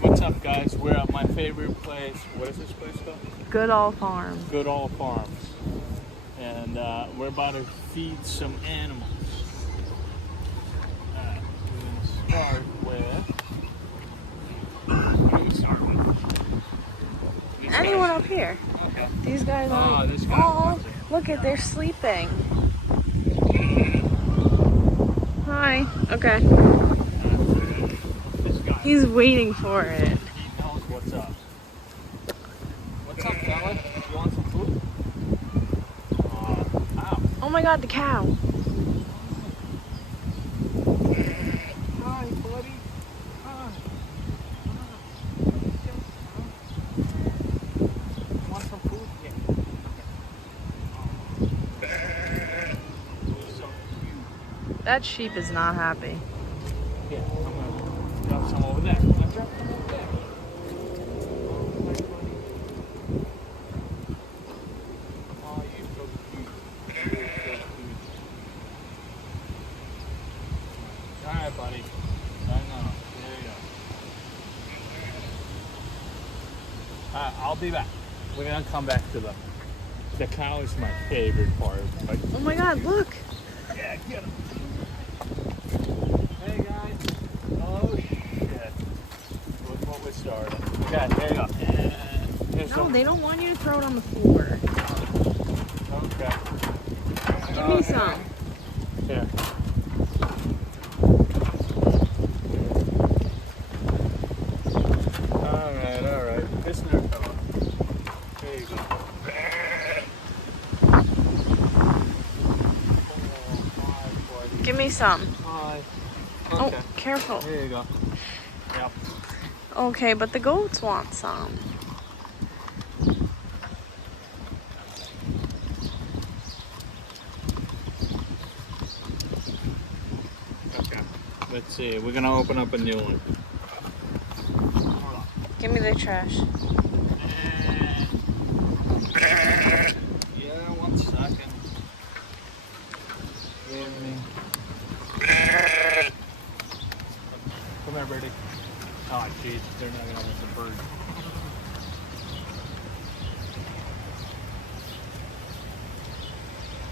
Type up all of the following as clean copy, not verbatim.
What's up, guys? We're at my favorite place. What is this place called? Goodall Farms. Goodall Farms. And we're about to feed some animals. We're going to start with... What do we start with? Anyone up here? Okay. These guys are... Oh, this guy. Oh, look at, they're sleeping. Hi. Okay. This guy. He's waiting for it. He knows what's up. What's up, fella? You want some food? Ow. Oh my god, the cow. Hi, buddy. Hi. You want some food? Yeah. Okay. So cute. That sheep is not happy. Yeah, I'm gonna drop some over there. I'll drop some over there. Oh, you're so cute. You're so cute. Alright, buddy. I know. There you go. Alright, I'll be back. We're gonna come back to them. The cow is my favorite part. Like, Oh my god, look. yeah, get him. Hey guys. Oh shit. Look what we started. Okay, there you go. Here's No, some- they don't want you to throw it on the floor. Okay. Give me some. Here. Alright. This there, fella. There you go. Give me some. Hi. Oh, Okay. careful. There you go. Yep. Okay, but the goats want some. Okay. Let's see. We're gonna open up a new one. Hold on. Give me the trash. Yeah, 1 second. Give me. Come here, Birdie. Oh, jeez, they're not gonna let the bird.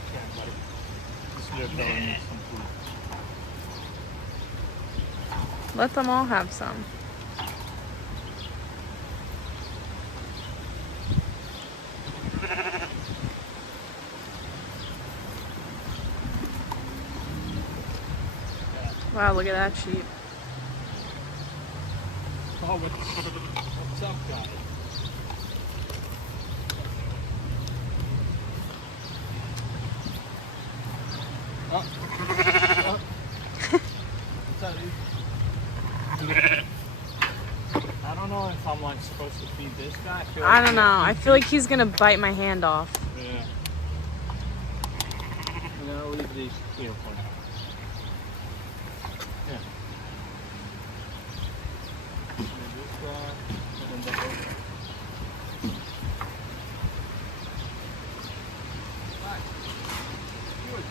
Okay, buddy. This little fella needs some food. Let them all have some. Wow, look at that sheep. Oh, what's up, guys? Oh. What's up, dude? I don't know if I'm like supposed to feed this guy. I don't know. I feel like he's gonna bite my hand off. Yeah. No, leave these here for now. Yeah. This guy, and then the other. Right. Good.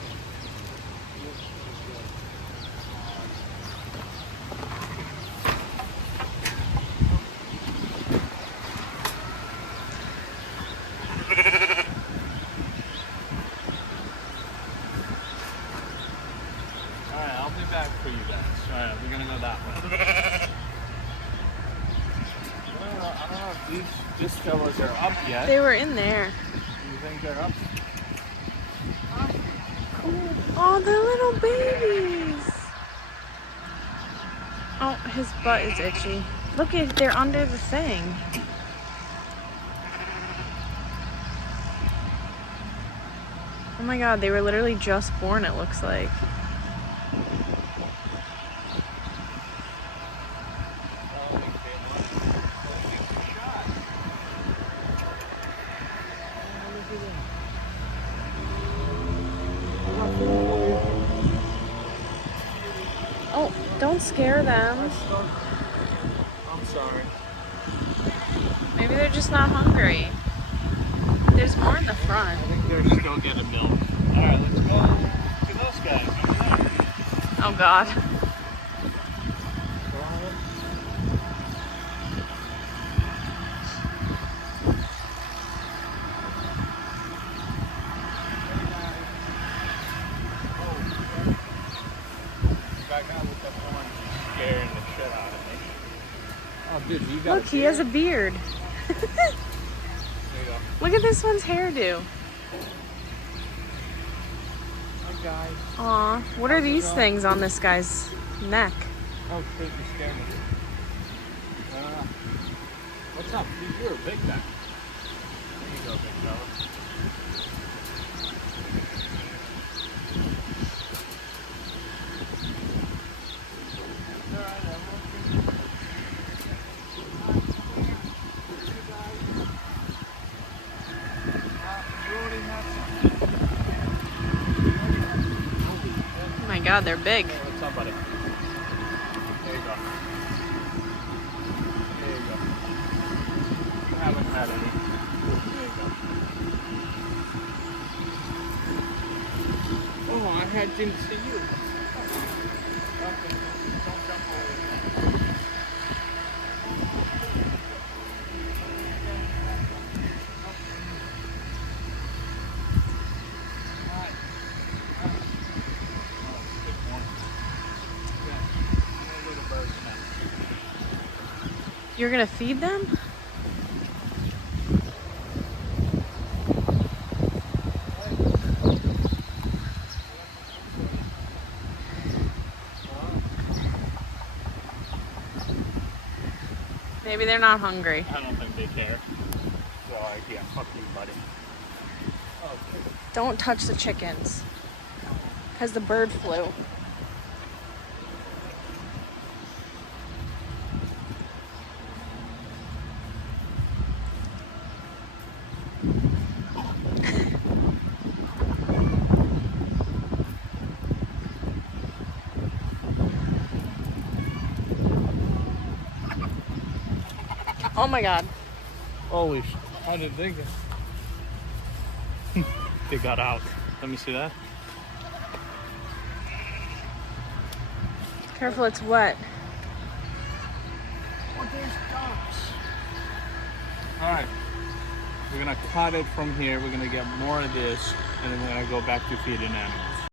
Alright, I'll be back for you guys. Alright, we're gonna go that way. Well, I don't know if these fellas are up yet. They were in there. You think they're up? Oh, the little babies. Oh, his butt is itchy. Look at, they're under the thing. Oh my god, they were literally just born, it looks like. Oh, don't scare them. I'm sorry. Maybe they're just not hungry. There's more in the front. I think they're still getting milk. Alright, let's go to those guys over there. Oh god. Oh, dude, you got Look, he has a beard. There you go. Look at this one's hairdo. Hi, guys. Aw, what are these things on this guy's neck? Oh, shit, you scared me. What's up? Dude, you're a big guy. There you go, big fella. Oh my god, they're big. What's up, buddy? There you go. There you go. I haven't had any. There you go. Oh, didn't see you. Okay, don't jump over there. You're gonna feed them? Maybe they're not hungry. I don't think they care. So, yeah, fuck you, buddy. Oh, Don't touch the chickens. Because the bird flew. Oh my god. holy shit. I didn't think it. They got out. Let me see that. Careful, it's wet. Oh, there's ducks. Alright. We're gonna cut it from here. We're gonna get more of this, and then we're gonna go back to feeding animals.